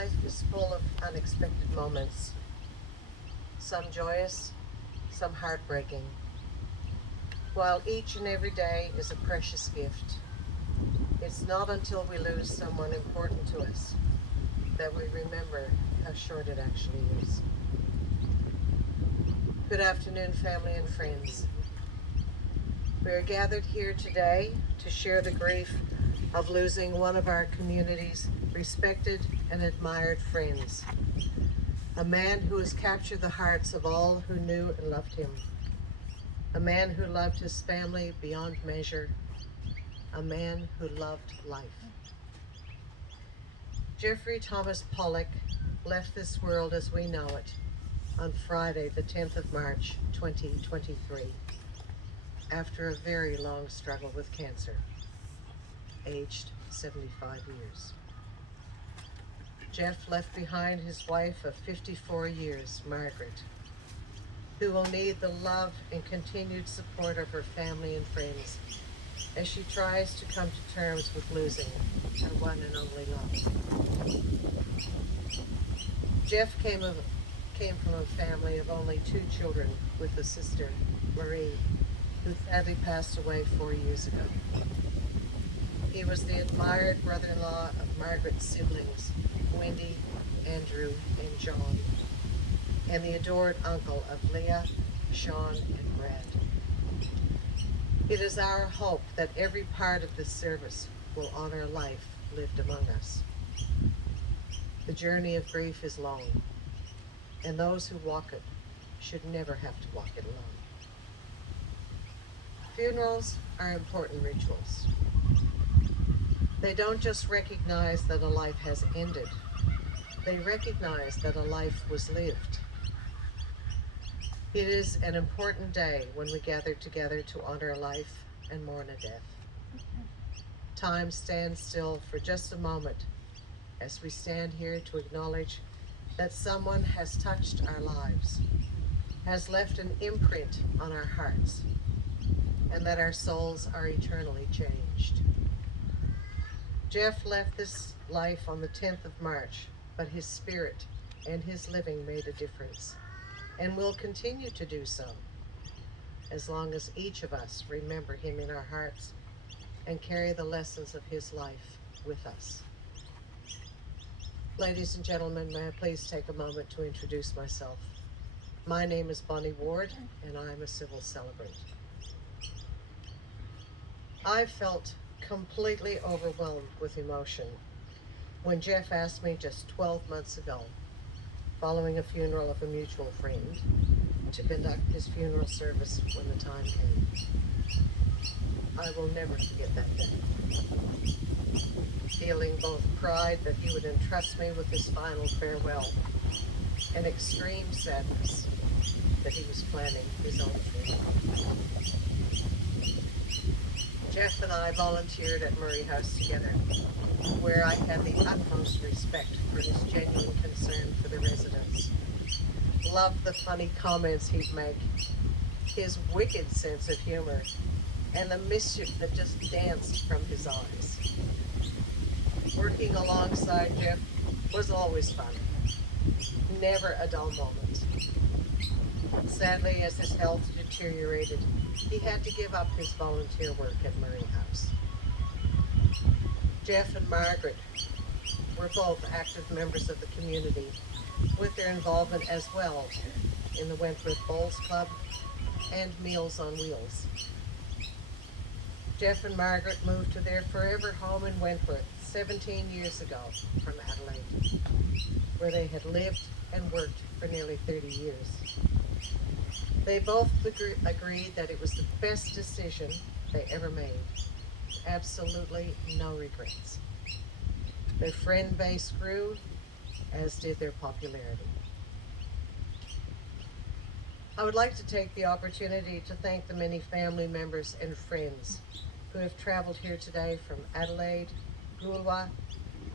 Life is full of unexpected moments, some joyous, some heartbreaking, while each and every day is a precious gift. It's not until we lose someone important to us that we remember how short it actually is. Good afternoon, family and friends. We are gathered here today to share the grief of losing one of our community's respected and admired friends, a man who has captured the hearts of all who knew and loved him, a man who loved his family beyond measure, a man who loved life. Geoffrey Thomas Pollock left this world as we know it on Friday, the 10th of March, 2023, after a very long struggle with cancer, aged 75 years. Jeff left behind his wife of 54 years, Margaret, who will need the love and continued support of her family and friends as she tries to come to terms with losing her one and only love. Jeff came from a family of only 2 children with a sister, Marie, who sadly passed away 4 years ago. He was the admired brother-in-law of Margaret's siblings, Wendy, Andrew, and John, and the adored uncle of Leah, Sean, and Brad. It is our hope that every part of this service will honor life lived among us. The journey of grief is long, and those who walk it should never have to walk it alone. Funerals are important rituals. They don't just recognize that a life has ended, they recognize that a life was lived. It is an important day when we gather together to honor life and mourn a death. Time stands still for just a moment as we stand here to acknowledge that someone has touched our lives, has left an imprint on our hearts, and that our souls are eternally changed. Jeff left this life on the 10th of March, but his spirit and his living made a difference, and will continue to do so, as long as each of us remember him in our hearts and carry the lessons of his life with us. Ladies and gentlemen, may I please take a moment to introduce myself. My name is Bonnie Ward, and I'm a civil celebrant. I felt completely overwhelmed with emotion when Jeff asked me just 12 months ago, following a funeral of a mutual friend, to conduct his funeral service when the time came. I will never forget that day. Feeling both pride that he would entrust me with his final farewell and extreme sadness that he was planning his own funeral. Jeff and I volunteered at Murray House together, where I had the utmost respect for his genuine concern for the residents. Loved the funny comments he'd make, his wicked sense of humor, and the mischief that just danced from his eyes. Working alongside Jeff was always fun, never a dull moment. Sadly, as his health deteriorated, he had to give up his volunteer work at Murray House. Jeff and Margaret were both active members of the community, with their involvement as well in the Wentworth Bowls Club and Meals on Wheels. Jeff and Margaret moved to their forever home in Wentworth 17 years ago from Adelaide, where they had lived and worked for nearly 30 years. They both agreed that it was the best decision they ever made. Absolutely no regrets. Their friend base grew, as did their popularity. I would like to take the opportunity to thank the many family members and friends who have traveled here today from Adelaide, Goolwa,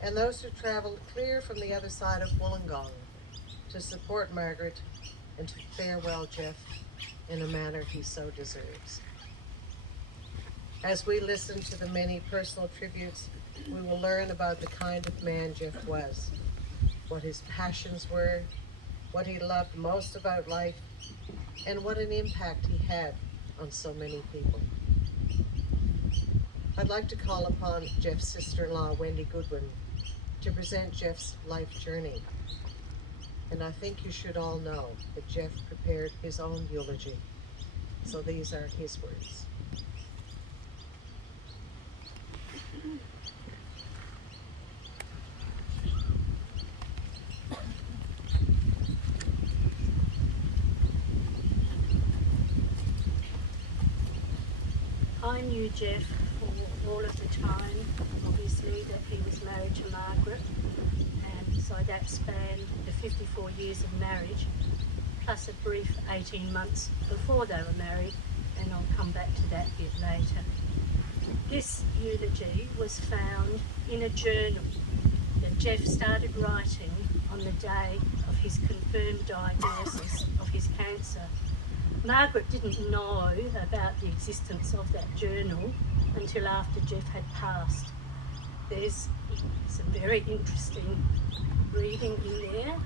and those who traveled clear from the other side of Wollongong to support Margaret and to farewell Jeff in a manner he so deserves. As we listen to the many personal tributes, we will learn about the kind of man Jeff was, what his passions were, what he loved most about life, and what an impact he had on so many people. I'd like to call upon Geoff's sister-in-law, Wendy Goodwin, to present Geoff's life journey. And I think you should all know that Geoff prepared his own eulogy. So these are his words. I knew Geoff for all of the time, obviously, that he was married to Margaret, and so that spanned the 54 years of marriage, plus a brief 18 months before they were married, and I'll come back to that a bit later. This eulogy was found in a journal that Geoff started writing on the day of his confirmed diagnosis of his cancer. Margaret didn't know about the existence of that journal until after Geoff had passed. There's some very interesting reading in there,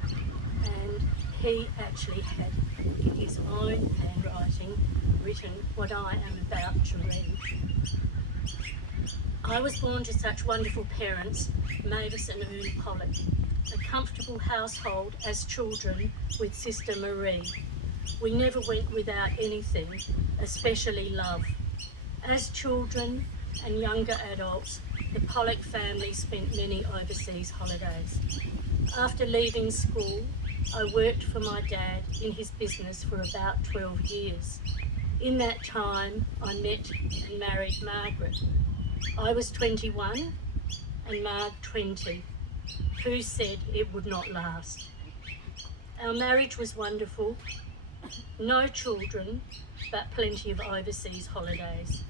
and he actually had in his own handwriting written what I am about to read. I was born to such wonderful parents, Mavis and Oon Pollock, a comfortable household as children with Sister Marie. We never went without anything, especially love. As children and younger adults, the Pollock family spent many overseas holidays. After leaving school, I worked for my dad in his business for about 12 years. In that time, I met and married Margaret. I was 21 and Marg 20, who said it would not last. Our marriage was wonderful. No children, but plenty of overseas holidays.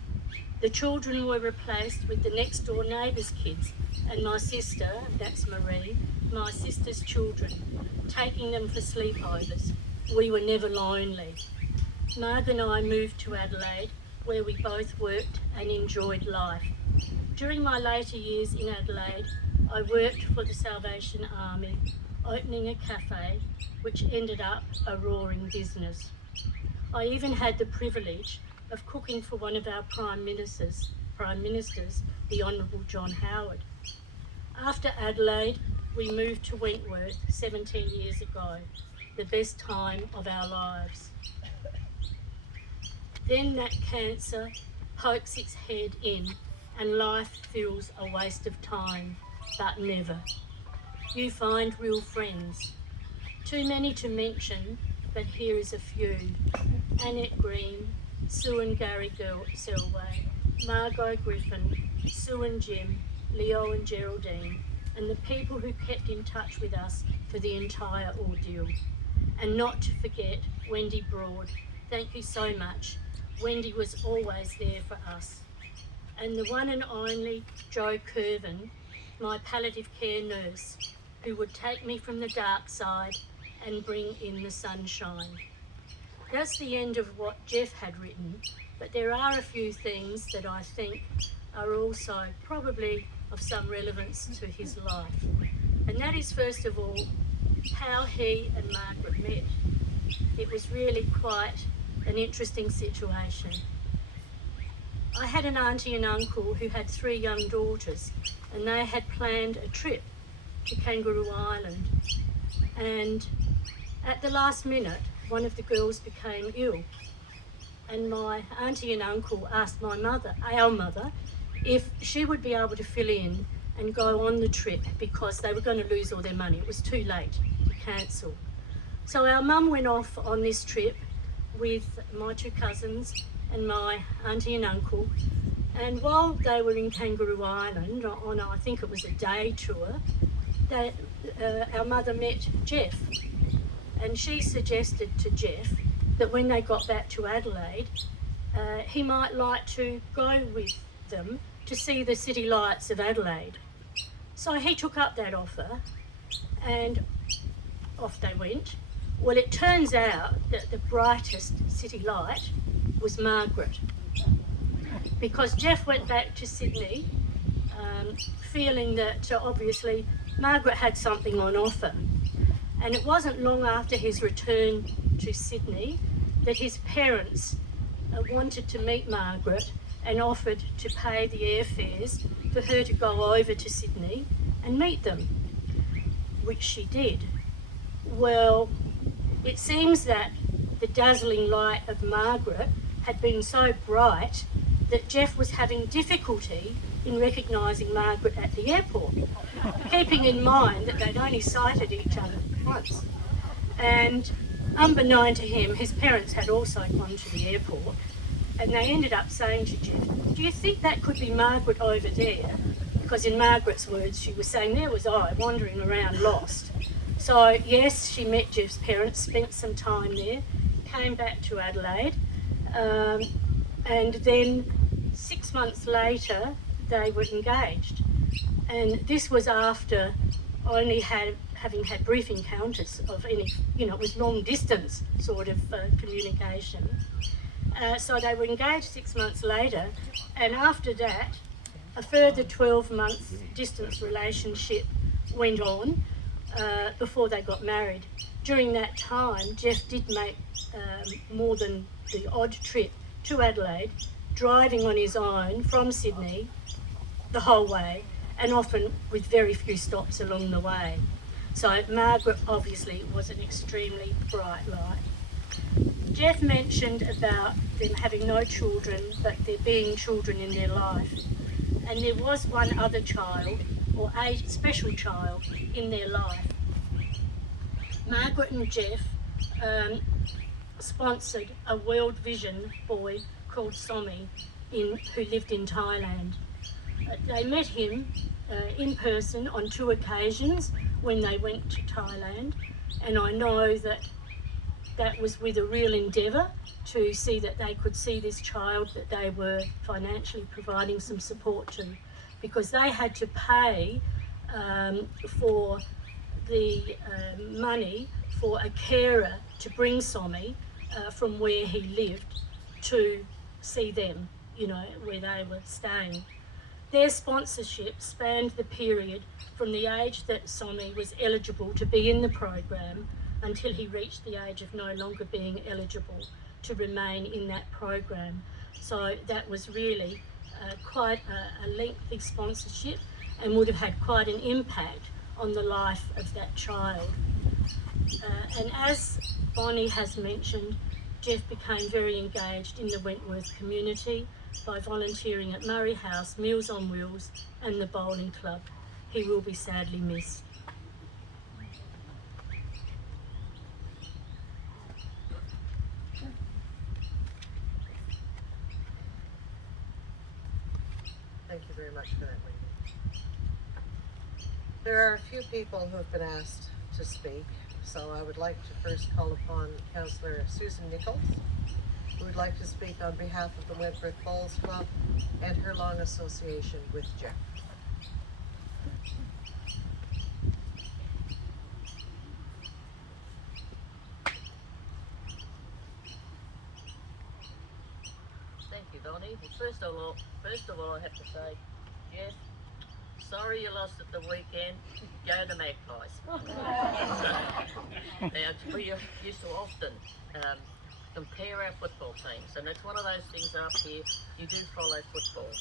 The children were replaced with the next door neighbour's kids, and my sister, that's Marie, my sister's children, taking them for sleepovers. We were never lonely. Marg and I moved to Adelaide, where we both worked and enjoyed life. During my later years in Adelaide, I worked for the Salvation Army, opening a cafe, which ended up a roaring business. I even had the privilege of cooking for one of our Prime Ministers, the Honourable John Howard. After Adelaide, we moved to Wentworth 17 years ago, the best time of our lives. Then that cancer pokes its head in and life feels a waste of time, but never. You find real friends. Too many to mention, but here is a few. Annette Green, Sue and Gary Selway, Margot Griffin, Sue and Jim, Leo and Geraldine, and the people who kept in touch with us for the entire ordeal. And not to forget Wendy Broad. Thank you so much. Wendy was always there for us. And the one and only Jo Curvin, my palliative care nurse, who would take me from the dark side and bring in the sunshine. That's the end of what Geoff had written, but there are a few things that I think are also probably of some relevance to his life. And that is, first of all, how he and Margaret met. It was really quite an interesting situation. I had an auntie and uncle who had 3 young daughters, and they had planned a trip to Kangaroo Island. And at the last minute, one of the girls became ill. And my auntie and uncle asked my mother, our mother, if she would be able to fill in and go on the trip because they were going to lose all their money. It was too late to cancel. So our mum went off on this trip with my 2 cousins and my auntie and uncle. And while they were in Kangaroo Island, on I think it was a day tour, our mother met Geoff. And she suggested to Geoff that when they got back to Adelaide, he might like to go with them to see the city lights of Adelaide. So he took up that offer and off they went. Well, it turns out that the brightest city light was Margaret, because Geoff went back to Sydney feeling that obviously Margaret had something on offer. And it wasn't long after his return to Sydney that his parents wanted to meet Margaret and offered to pay the airfares for her to go over to Sydney and meet them, which she did. Well, it seems that the dazzling light of Margaret had been so bright that Geoff was having difficulty in recognising Margaret at the airport, keeping in mind that they'd only sighted each other once. And unbeknown to him, his parents had also gone to the airport, and they ended up saying to Geoff, "Do you think that could be Margaret over there?" Because in Margaret's words, she was saying, "There was I, wandering around lost." So yes, she met Geoff's parents, spent some time there, came back to Adelaide, and then 6 months later, they were engaged. And this was after only having had brief encounters of any, it was long distance sort of communication. So they were engaged 6 months later, and after that, a further 12-month distance relationship went on before they got married. During that time, Geoff did make more than the odd trip to Adelaide, driving on his own from Sydney the whole way, and often with very few stops along the way. So Margaret obviously was an extremely bright light. Geoff mentioned about them having no children, but there being children in their life. And there was one other child, or a special child, in their life. Margaret and Geoff sponsored a World Vision boy called Somi, who lived in Thailand. They met him in person on 2 occasions when they went to Thailand, and I know that was with a real endeavour to see that they could see this child that they were financially providing some support to, because they had to pay for the money for a carer to bring Somi from where he lived to see them, where they were staying. Their sponsorship spanned the period from the age that Somi was eligible to be in the program until he reached the age of no longer being eligible to remain in that program. So that was really quite a lengthy sponsorship, and would have had quite an impact on the life of that child. And as Bonnie has mentioned, Geoff became very engaged in the Wentworth community by volunteering at Murray House, Meals on Wheels and the Bowling Club. He will be sadly missed. Thank you very much for that, Wendy. There are a few people who have been asked to speak, so I would like to first call upon Councillor Susan Nichols, who would like to speak on behalf of the Wentworth Bowls Club and her long association with Geoff. Thank you, Bonnie. Well, first of all, I have to say, Geoff, sorry you lost at the weekend. Go the Magpies. Now, we used to often compare our football teams, and it's one of those things up here, you do follow football.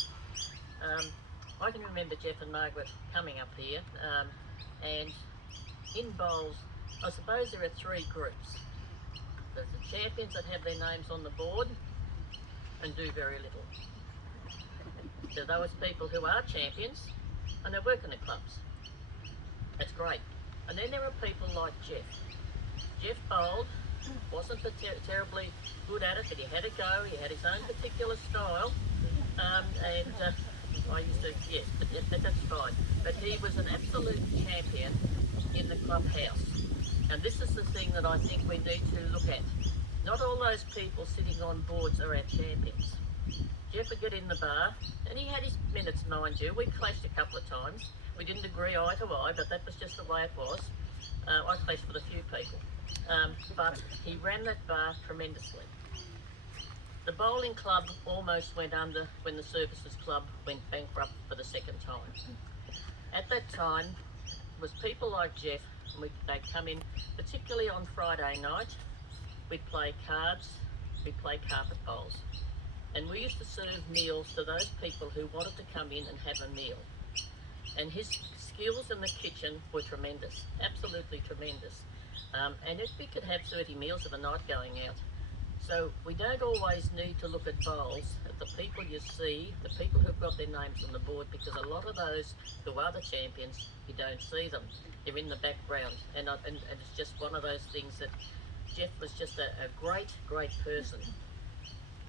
I can remember Geoff and Margaret coming up here, and in bowls, I suppose there are 3 groups. There's the champions that have their names on the board and do very little. There are those people who are champions and they work in the clubs. That's great. And then there are people like Geoff. Geoff bowled, wasn't terribly good at it, but he had a go, he had his own particular style, and I used to, yes, but that's fine. But he was an absolute champion in the clubhouse. And this is the thing that I think we need to look at. Not all those people sitting on boards are our champions. Geoff would get in the bar, and he had his minutes, mind you. We clashed a couple of times. We didn't agree eye to eye, but that was just the way it was. I clashed with a few people. But he ran that bar tremendously. The bowling club almost went under when the services club went bankrupt for the second time. At that time, was people like Jeff, and they'd come in, particularly on Friday night. We'd play cards, we'd play carpet bowls, and we used to serve meals to those people who wanted to come in and have a meal. And his skills in the kitchen were tremendous, absolutely tremendous. And we could have 30 meals of a night going out. So we don't always need to look at bowls, at the people you see, the people who've got their names on the board, because a lot of those who are the champions, you don't see them. They're in the background. And it's just one of those things that Jeff was just a great, great person.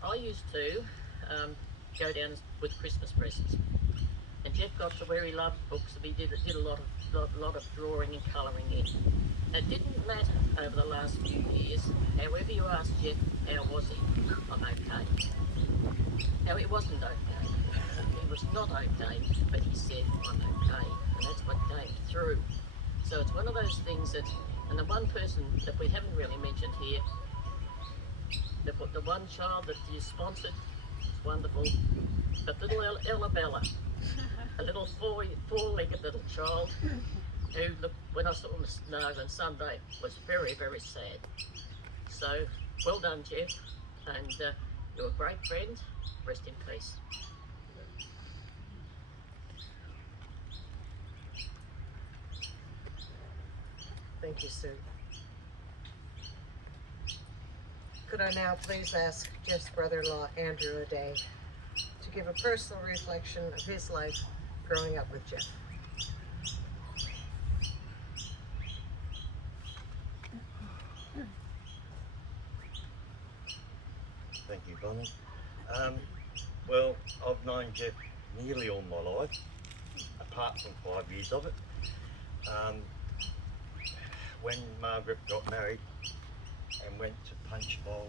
I used to go down with Christmas presents. And Jeff got to where he loved books, and he did a lot of drawing and colouring in. It didn't matter over the last few years. However you asked Jeff, how was he? I'm okay. Now, it wasn't okay. He was not okay, but he said, I'm okay. And that's what came through. So it's one of those things that, and the one person that we haven't really mentioned here, the one child that you sponsored, it's wonderful, but little Ella Bella, a little four-legged little child, who, look, when I saw him on Sunday, was very, very sad. So, well done, Jeff, and you're a great friend. Rest in peace. Thank you, Sue. Could I now please ask Jeff's brother-in-law, Andrew O'Day, to give a personal reflection of his life growing up with Jeff. Thank you, Bonnie. Well, I've known Jeff nearly all my life, apart from 5 years of it. When Margaret got married and went to Punch Bowl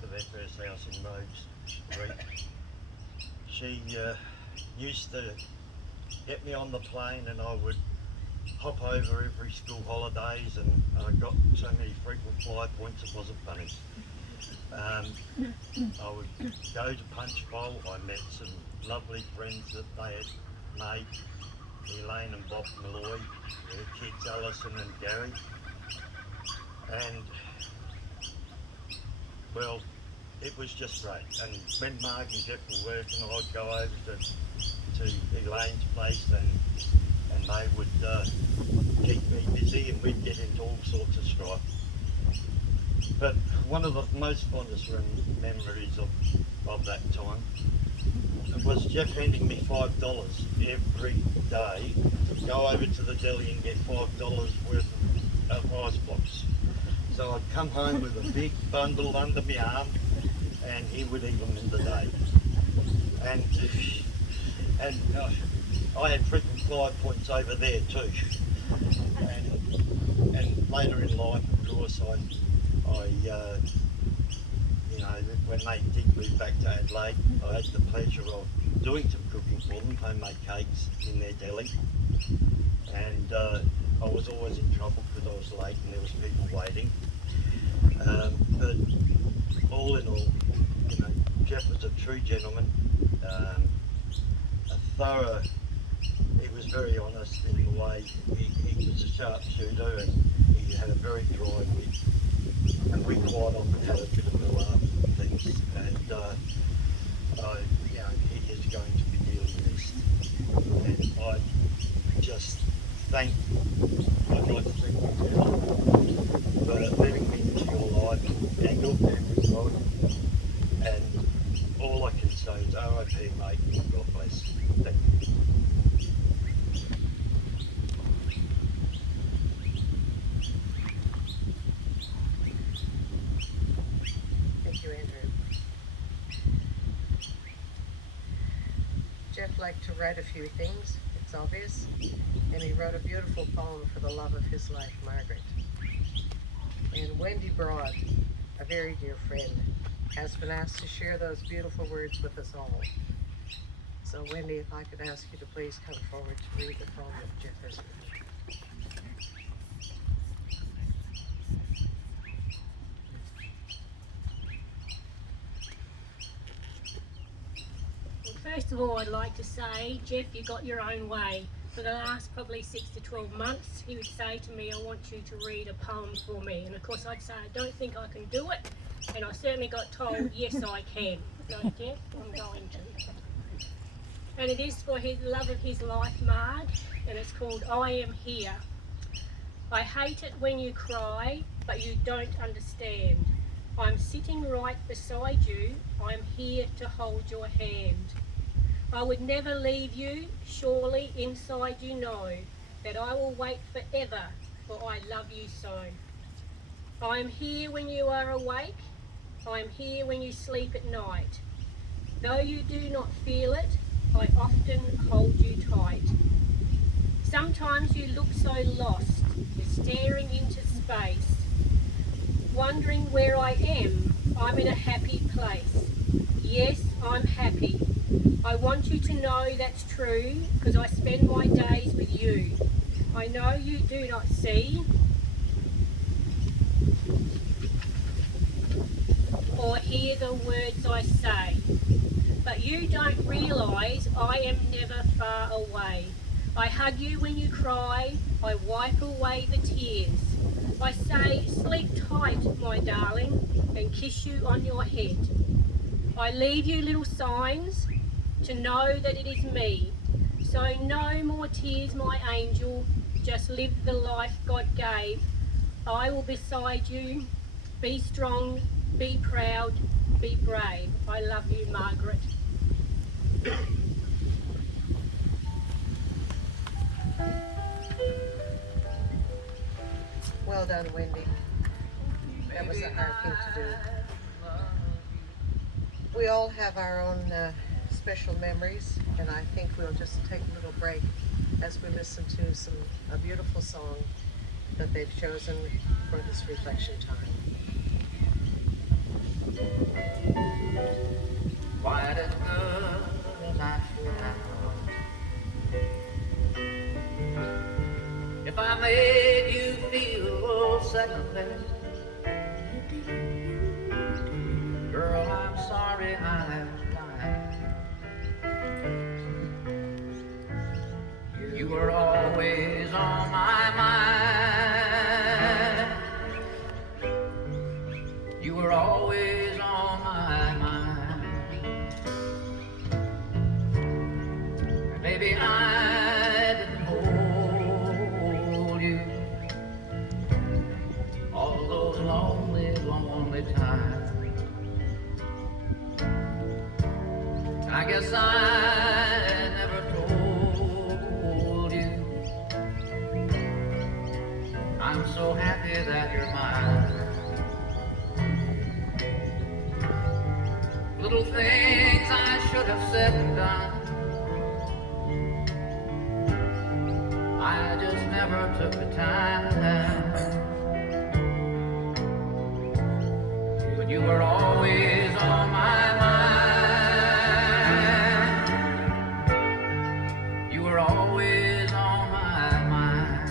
for their first house in Rhodes Street, she used to get me on the plane, and I would hop over every school holidays, and I got so many frequent flyer points it wasn't funny. I would go to Punch Bowl. I met some lovely friends that they had made, Elaine and Bob Malloy, their kids Alison and Gary. And well, it was just great. And when Marg and Jeff were working, I'd go over to Elaine's place, and they would keep me busy, and we'd get into all sorts of strife. But one of the most fondest memories of that time was Jeff handing me $5 every day to go over to the deli and get $5 worth of ice blocks. So I'd come home with a big bundle under my arm, and he would eat them in the day. And I had frequent flyer points over there too. And later in life, of course, I you know, when they did move back to Adelaide, I had the pleasure of doing some cooking for them, homemade cakes in their deli. And I was always in trouble because I was late and there was people waiting. But all in all, you know, Jeff was a true gentleman, a thorough. He was very honest in the way he was a sharpshooter, and he had a very dry wit. And we quite often had a bit of a laugh and things. And you know, he is going to be dearly missed. And I just I'd like to thank you for letting me into your life and your family's life. And all I can say is R.I.P. mate, and God bless. Thank you. Thank you, Andrew. Jeff liked to write a few things, it's obvious, and he wrote a beautiful poem for the love of his life, Margaret. And Wendy Broad, a very dear friend, has been asked to share those beautiful words with us all. So Wendy, if I could ask you to please come forward to read the poem that Jeff has written. Well, first of all, I'd like to say, Jeff, you got your own way. for the last probably 6 to 12 months, he would say to me, I want you to read a poem for me. And of course I'd say, I don't think I can do it. And I certainly got told, yes, I can. So, Jeff, I'm going to. And it is for his love of his life, Marg, and it's called I Am Here. I hate it when you cry, but you don't understand. I'm sitting right beside you. I'm here to hold your hand. I would never leave you. Surely inside you know that I will wait forever, for I love you so. I am here when you are awake. I am here when you sleep at night. Though you do not feel it, I often hold you tight. Sometimes you look so lost, you're staring into space, wondering where I am. I'm in a happy place. Yes, I'm happy. I want you to know that's true, because I spend my days with you. I know you do not see or hear the words I say, but you don't realise I am never far away. I hug you when you cry, I wipe away the tears. I say, sleep tight, my darling, and kiss you on your head. I leave you little signs to know that it is me. So no more tears, my angel, just live the life God gave. I will beside you. Be strong, be proud, be brave. I love you, Margaret. Well done, Wendy. That was a hard thing to do. We all have our own special memories, and I think we'll just take a little break as we listen to a beautiful song that they've chosen for this reflection time. Quite as good as I should have. If I made you feel second best, girl, I'm sorry I was blind. You were always on my mind. You were always on my mind. Maybe I didn't hold you all those lonely, lonely times. I guess I never told you I'm so happy that you're mine. Little things I should have said and done, I just never took the time. But you were always on my mind. You were always on my mind.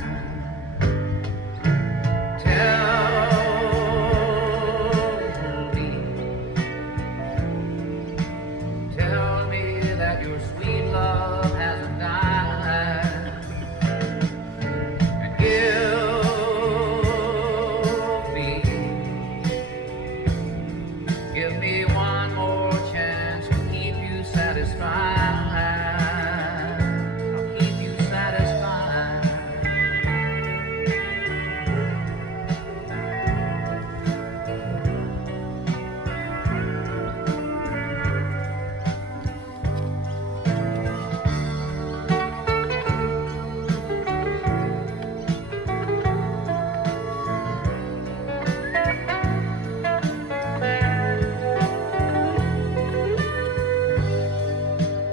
Tell me that your sweet love hasn't died. And give me one more chance to keep you satisfied. I'll keep you satisfied.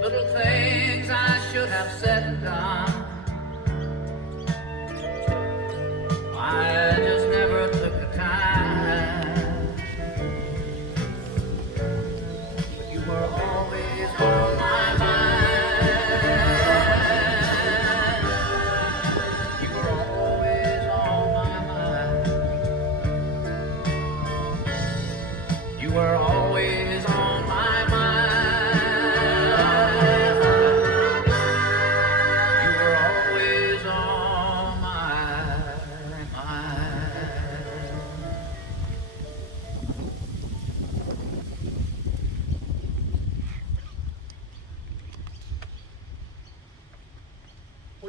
Little things I should have said and done, I just never took the time. But you were always on my mind. You were always on my mind. You were always on my mind.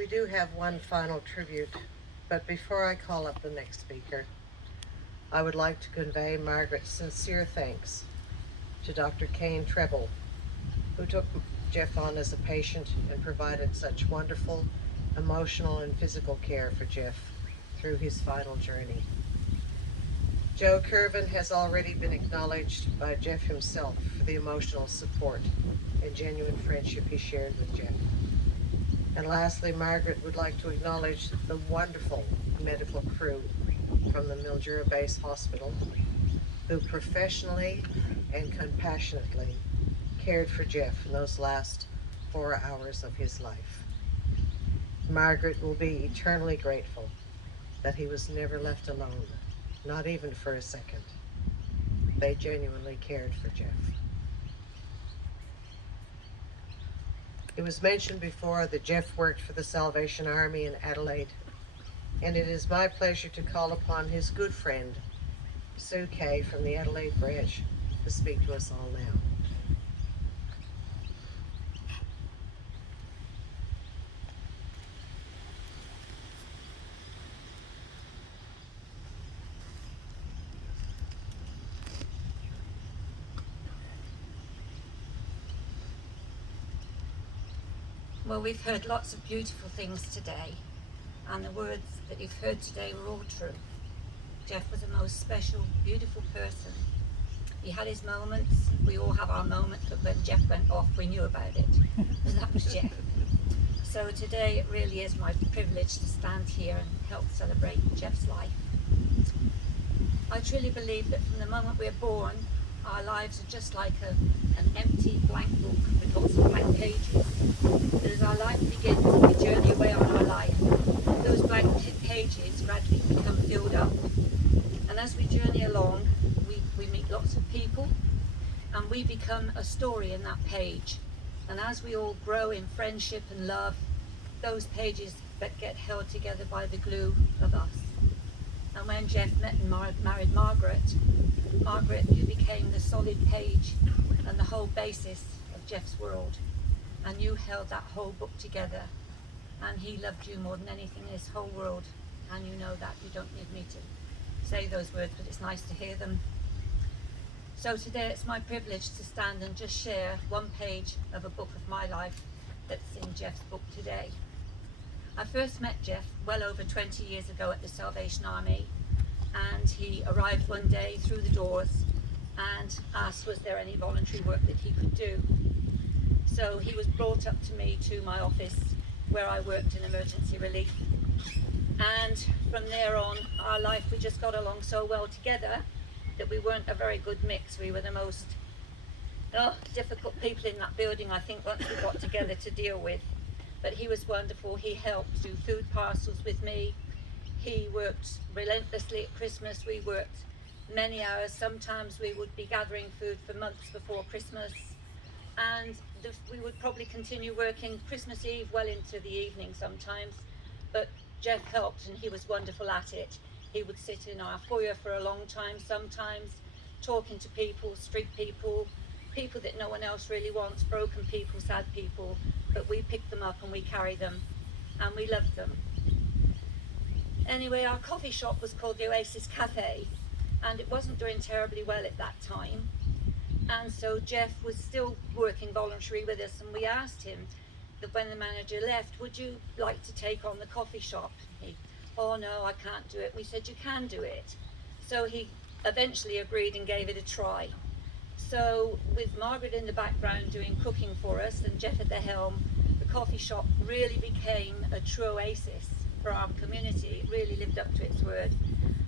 We do have one final tribute, but before I call up the next speaker, I would like to convey Margaret's sincere thanks to Dr. Kane Treble, who took Jeff on as a patient and provided such wonderful emotional and physical care for Jeff through his final journey. Joe Curvin has already been acknowledged by Jeff himself for the emotional support and genuine friendship he shared with Jeff. And lastly, Margaret would like to acknowledge the wonderful medical crew from the Mildura Base Hospital who professionally and compassionately cared for Jeff in those last 4 hours of his life. Margaret will be eternally grateful that he was never left alone, not even for a second. They genuinely cared for Jeff. It was mentioned before that Jeff worked for the Salvation Army in Adelaide, and it is my pleasure to call upon his good friend, Sue Kay from the Adelaide branch, to speak to us all now. Well, we've heard lots of beautiful things today, and the words that you've heard today were all true. Jeff was a most special, beautiful person. He had his moments. We all have our moments, but when Jeff went off, we knew about it. And that was Jeff. So today it really is my privilege to stand here and help celebrate Jeff's life. I truly believe that from the moment we're born, our lives are just like an empty blank book with lots of blank pages. But as our life begins, we journey away on our life. Those blank pages gradually become filled up. And as we journey along, we meet lots of people, and we become a story in that page. And as we all grow in friendship and love, those pages that get held together by the glue of us. And when Jeff met and married Margaret, you became the solid page and the whole basis of Jeff's world. And you held that whole book together. And he loved you more than anything in this whole world. And you know that. You don't need me to say those words, but it's nice to hear them. So today it's my privilege to stand and just share one page of a book of my life that's in Jeff's book today. I first met Jeff well over 20 years ago at the Salvation Army, and he arrived one day through the doors and asked was there any voluntary work that he could do. So he was brought up to me to my office where I worked in emergency relief, and from there on our life, we just got along so well together that we weren't a very good mix. We were the most difficult people in that building, I think, once we got together to deal with. But he was wonderful. He helped do food parcels with me. He worked relentlessly at Christmas. We worked many hours. Sometimes we would be gathering food for months before Christmas. And we would probably continue working Christmas Eve well into the evening sometimes. But Jeff helped, and he was wonderful at it. He would sit in our foyer for a long time sometimes, talking to people, street people, people that no one else really wants, broken people, sad people, but we picked them up and we carried them, and we loved them. Anyway, our coffee shop was called the Oasis Cafe, and it wasn't doing terribly well at that time. And so Jeff was still working voluntary with us, and we asked him that when the manager left, would you like to take on the coffee shop? He, oh no, I can't do it. We said, you can do it. So he eventually agreed and gave it a try. So with Margaret in the background doing cooking for us and Jeff at the helm, the coffee shop really became a true oasis for our community. It really lived up to its word.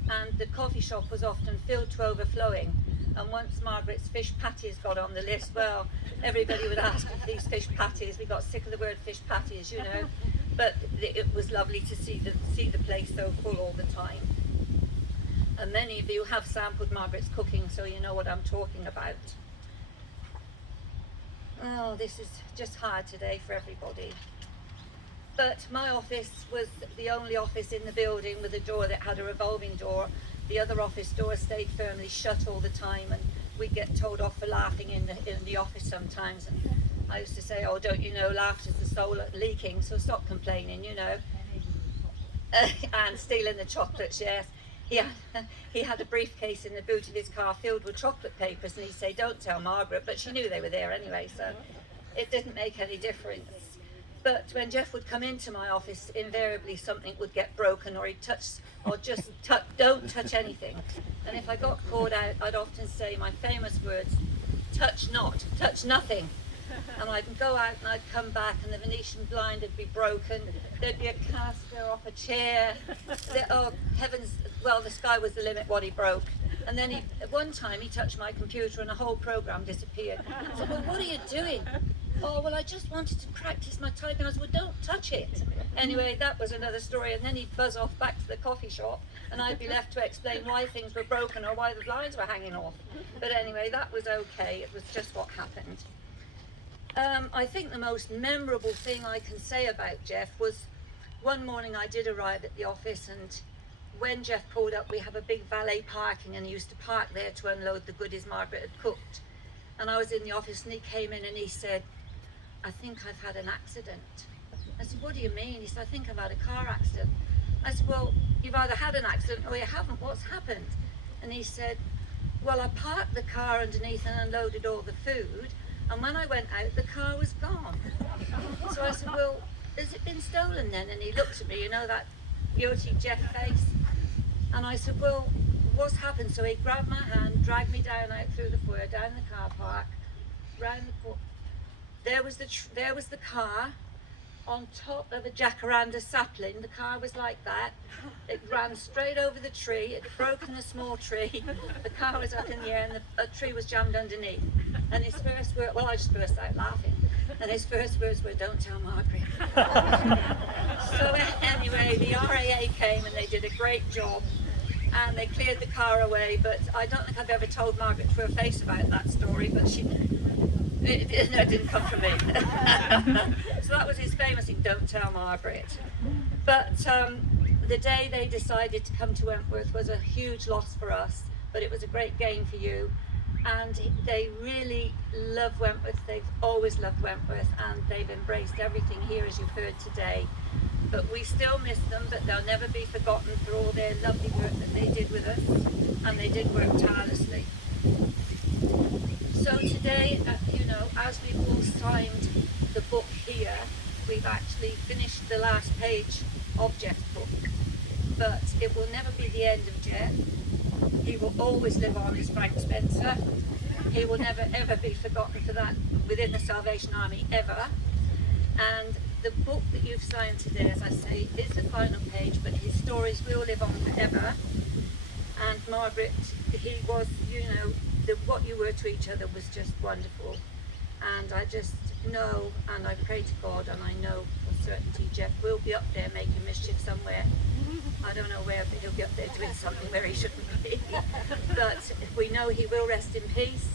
And the coffee shop was often filled to overflowing. And once Margaret's fish patties got on the list, well, everybody would ask for these fish patties. We got sick of the word fish patties, you know. But it was lovely to see the place so full all the time. And many of you have sampled Margaret's cooking, so you know what I'm talking about. Oh, this is just hard today for everybody. But my office was the only office in the building with a door that had a revolving door. The other office doors stayed firmly shut all the time, and we'd get told off for laughing in the office sometimes. And I used to say, oh, don't you know, laughter's the soul leaking, so stop complaining, you know. And stealing the chocolates, yes. He had a briefcase in the boot of his car filled with chocolate papers, and he'd say, don't tell Margaret, but she knew they were there anyway, so it didn't make any difference. But when Jeff would come into my office, invariably something would get broken, or he'd touch, or just don't touch anything. And if I got caught out, I'd often say my famous words, touch not, touch nothing. And I'd go out and I'd come back and the Venetian blind would be broken. There'd be a caster off a chair. Oh, heavens, well, the sky was the limit what he broke. And then one time he touched my computer and the whole program disappeared. I said, well, what are you doing? Oh, well, I just wanted to practice my typing. I said, well, don't touch it. Anyway, that was another story. And then he'd buzz off back to the coffee shop and I'd be left to explain why things were broken or why the blinds were hanging off. But anyway, that was okay. It was just what happened. I think the most memorable thing I can say about Jeff was one morning I did arrive at the office, and when Jeff pulled up, we have a big valet parking and he used to park there to unload the goodies Margaret had cooked. And I was in the office and he came in and he said, I think I've had an accident. I said, what do you mean? He said, I think I've had a car accident. I said, well, you've either had an accident or you haven't. What's happened? And he said, well, I parked the car underneath and unloaded all the food. And when I went out, the car was gone. So I said, well, has it been stolen then? And he looked at me, you know, that guilty Jeff face. And I said, well, what's happened? So he grabbed my hand, dragged me down out through the foyer, down the car park, round the corner. There was the car on top of a jacaranda sapling. The car was like that. It ran straight over the tree. It had broken a small tree. The car was up in the air and the tree was jammed underneath. And his first word, well, I just burst out laughing. And his first words were, don't tell Margaret. So anyway, the RAA came and they did a great job. And they cleared the car away. But I don't think I've ever told Margaret to her face about that story. But it didn't come from me. So that was his famous thing, don't tell Margaret. But the day they decided to come to Wentworth was a huge loss for us, but it was a great gain for you. And they really love Wentworth. They've always loved Wentworth, and they've embraced everything here, as you've heard today. But we still miss them, but they'll never be forgotten for all their lovely work that they did with us, and they did work tirelessly. So today, you know, as we've all signed the book here, we've actually finished the last page of Jeff's book. But it will never be the end of Jeff. He will always live on as Frank Spencer. He will never ever be forgotten for that within the Salvation Army, ever. And the book that you've signed today, as I say, is the final page, but his stories will live on forever. And Margaret, he was, you know, what you were to each other was just wonderful. And I just know, and I pray to God, and I know for certainty Jeff will be up there making mischief somewhere. I don't know where, but he'll be up there doing something where he shouldn't be. But we know he will rest in peace.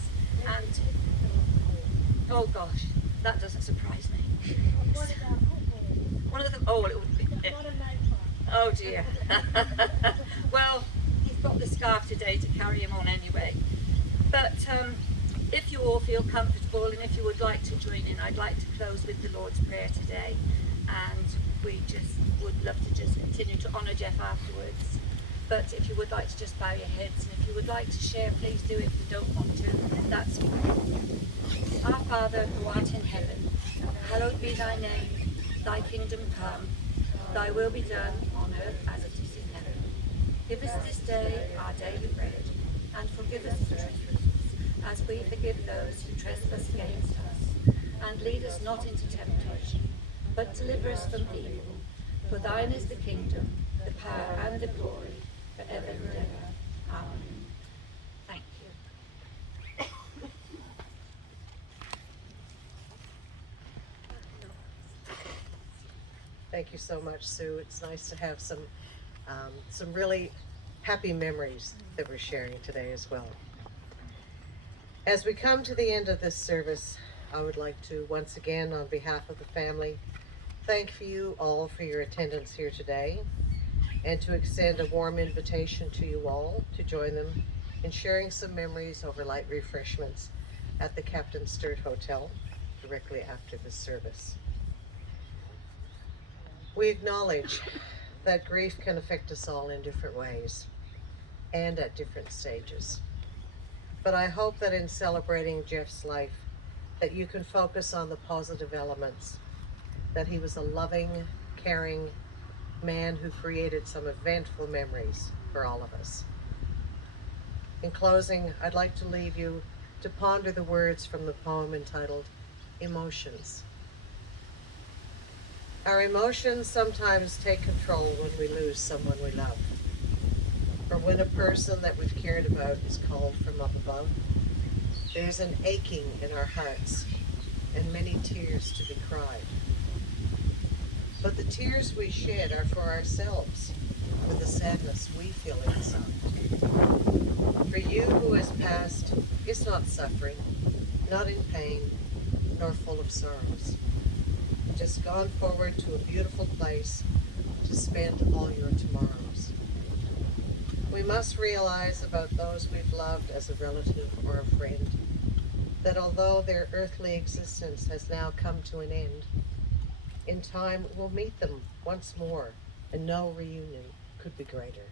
And oh gosh, that doesn't surprise me. One of them. Oh, well, it would be. Oh dear. Well, he's got the scarf today to carry him on anyway. But if you all feel comfortable and if you would like to join in, I'd like to close with the Lord's Prayer today. And we just would love to just continue to honour Jeff afterwards. But if you would like to just bow your heads, and if you would like to share, please do. If you don't want to, that's fine. Our Father who art in heaven, hallowed be thy name. Thy kingdom come. Thy will be done on earth as it is in heaven. Give us this day our daily bread, and forgive us our trespasses, as we forgive those who trespass against us. And lead us not into temptation, but deliver us from evil. For thine is the kingdom, the power, and the glory, forever and ever. Amen. Thank you. Thank you so much, Sue. It's nice to have some really happy memories that we're sharing today as well. As we come to the end of this service, I would like to once again, on behalf of the family, thank you all for your attendance here today, and to extend a warm invitation to you all to join them in sharing some memories over light refreshments at the Captain Sturt Hotel, directly after the service. We acknowledge that grief can affect us all in different ways and at different stages. But I hope that in celebrating Jeff's life, that you can focus on the positive elements, that he was a loving, caring man who created some eventful memories for all of us. In closing, I'd like to leave you to ponder the words from the poem entitled Emotions. Our emotions sometimes take control when we lose someone we love, or when a person that we've cared about is called from up above. There's an aching in our hearts and many tears to be cried. But the tears we shed are for ourselves, for the sadness we feel inside. For you who has passed is not suffering, not in pain, nor full of sorrows. Just gone forward to a beautiful place to spend all your tomorrows. We must realize about those we've loved as a relative or a friend, that although their earthly existence has now come to an end, in time we'll meet them once more, and no reunion could be greater.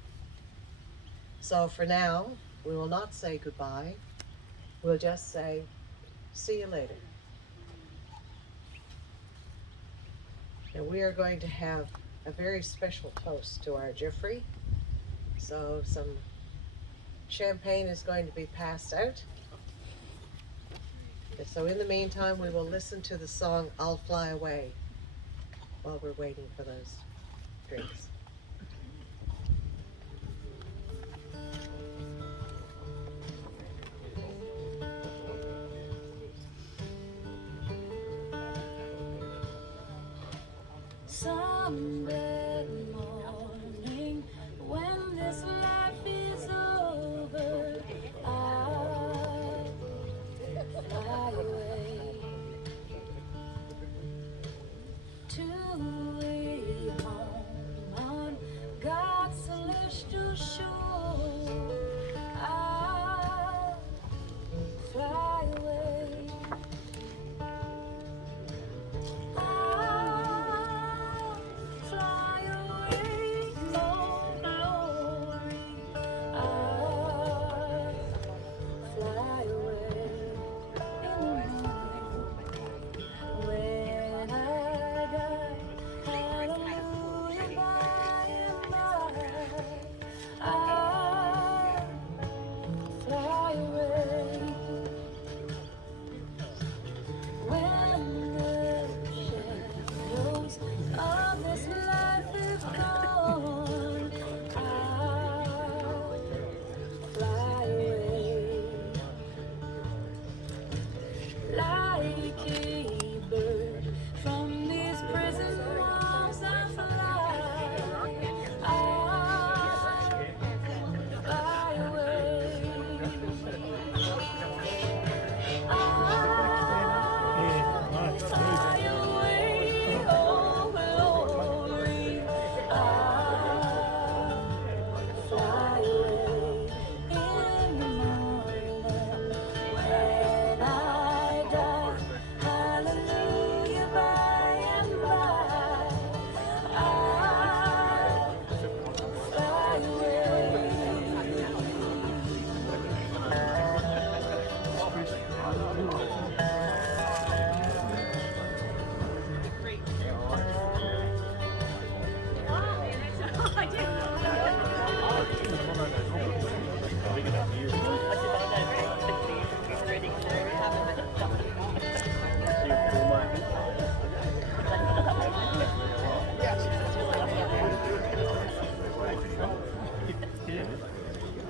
So for now, we will not say goodbye. We'll just say, see you later. And we are going to have a very special toast to our Geoffrey. So some champagne is going to be passed out. And so in the meantime, we will listen to the song I'll Fly Away while we're waiting for those drinks. Someday morning, when this life is over, I'll fly away to a home on God's celestial shore. I'll fly away. I'll fly away, oh glory. I'll fly away in the morning when I die. Hallelujah, by and by. I'll fly away when the shadows of this life is gone. I'll fly away like a bird from these prison walls. I fly. I'll fly away. I'll fly away, oh glory. I'll fly away in the morning when I die. Hallelujah, by and by. I'll fly away.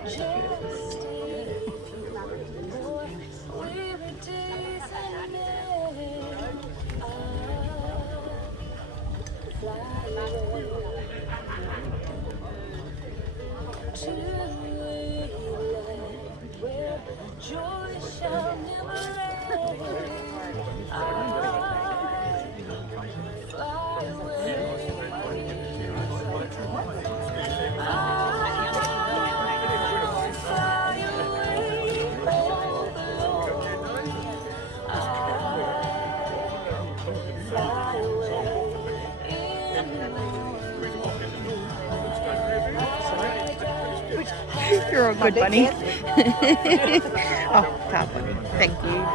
Just a few more weary days and then I'll fly away to a land where joy shall never end. I'll fly away. I'll fly away, oh glory. I'll You're all good, bunny. Oh, fab bunny. Thank you.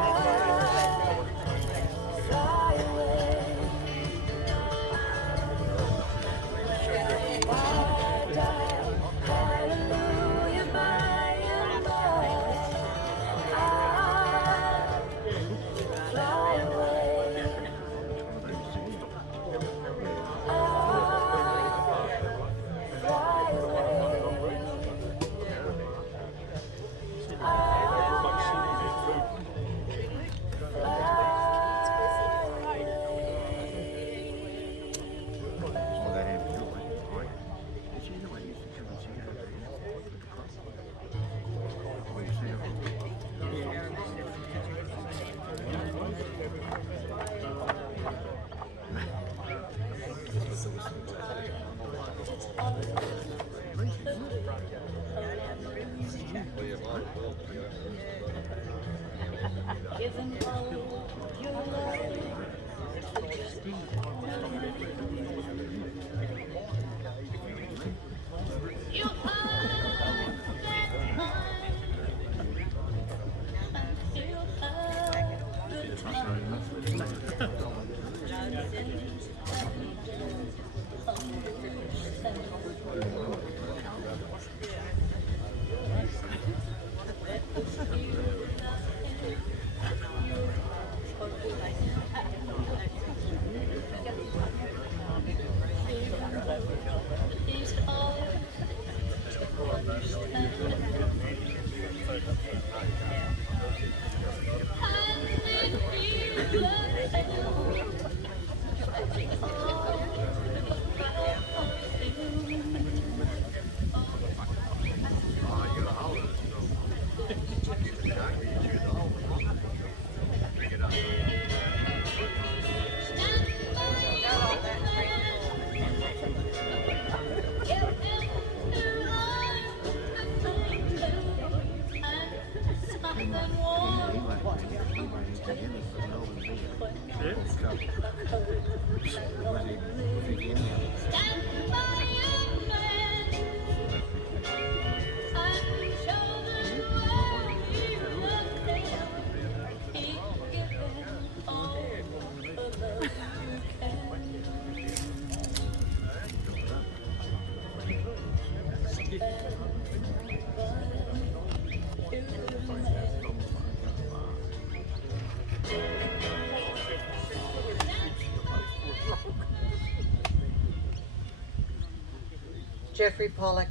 Geoffrey Pollock,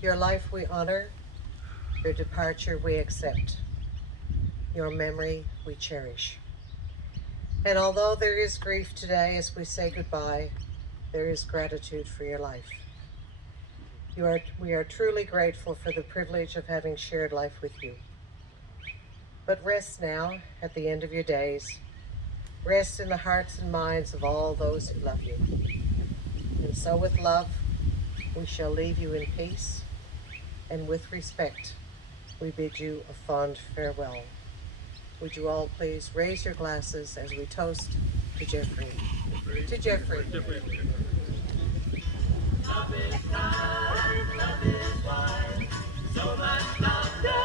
your life we honor, your departure we accept, your memory we cherish. And although there is grief today as we say goodbye, there is gratitude for your life. We are truly grateful for the privilege of having shared life with you. But rest now at the end of your days. Rest in the hearts and minds of all those who love you. And so with love, we shall leave you in peace, and with respect, we bid you a fond farewell. Would you all please raise your glasses as we toast to Geoffrey. To Geoffrey. Love is kind, love is wise, so much laughter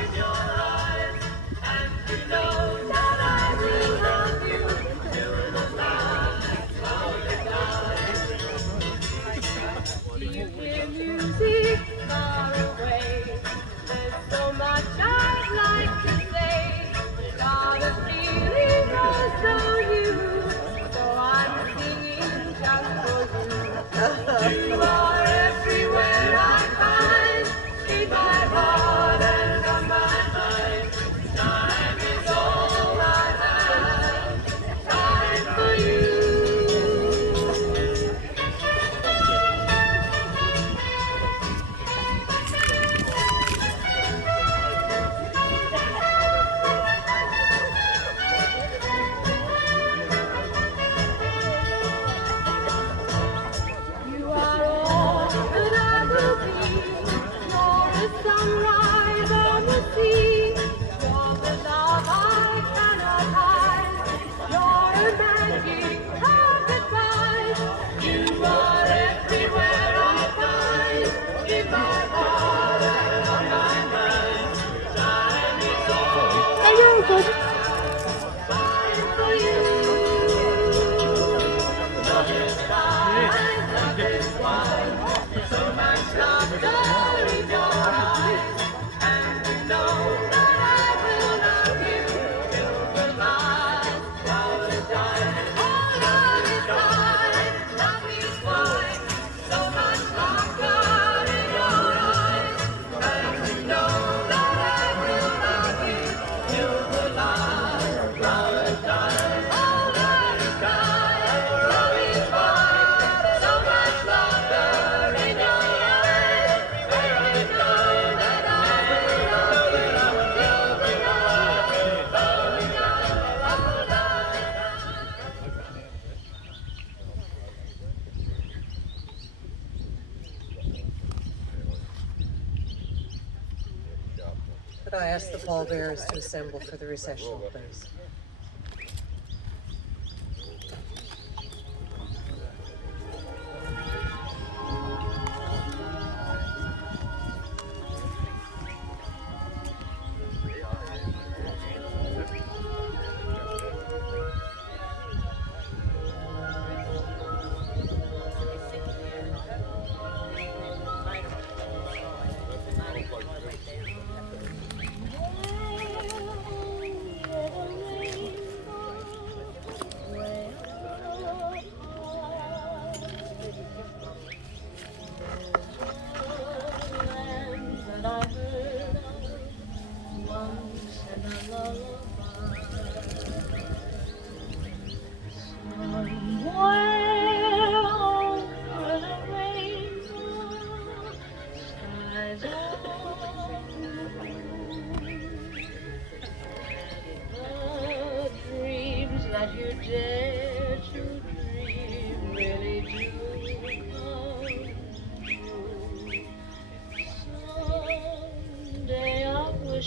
in your eyes, and you know that I will love you till the last of the night. Do you hear music far away? There's so much I'd like to say. Got a feeling also you, so I'm singing just for you. You are everywhere I find, in my heart and on my mind. Time is all I have, time for you. You are Could I ask the pallbearers to assemble for the recessional, please?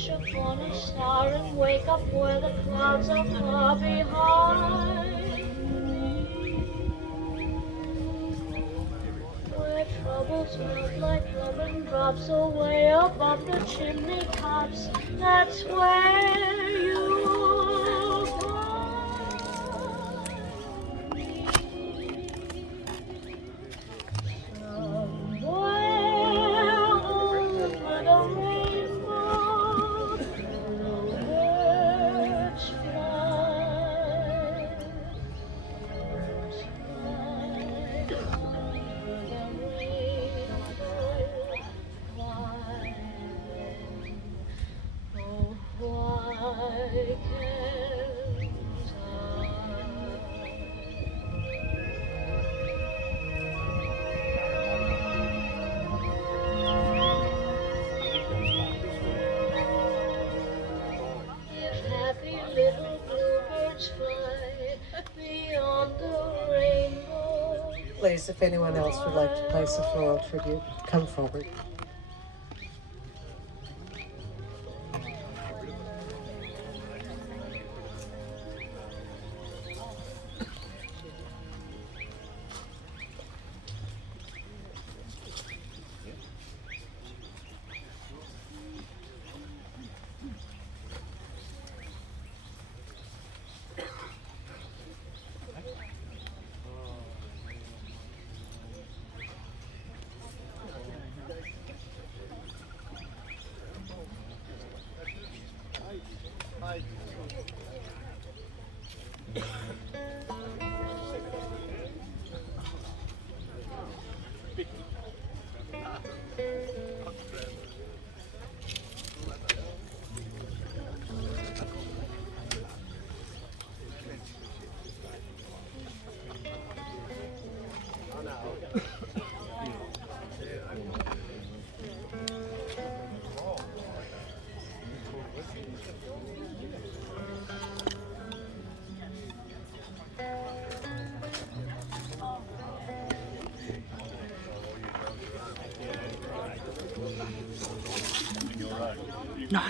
Upon a star and wake up where the clouds are far behind me, where troubles melt like lemon drops away above the chimney tops. That's where you'll find me. Somewhere over the rainbow, birds fly, birds fly over the rainbow. Why then, oh why can't if happy little bluebirds fly beyond the rainbow? Please, if anyone else would like to place a floral tribute, come forward. No.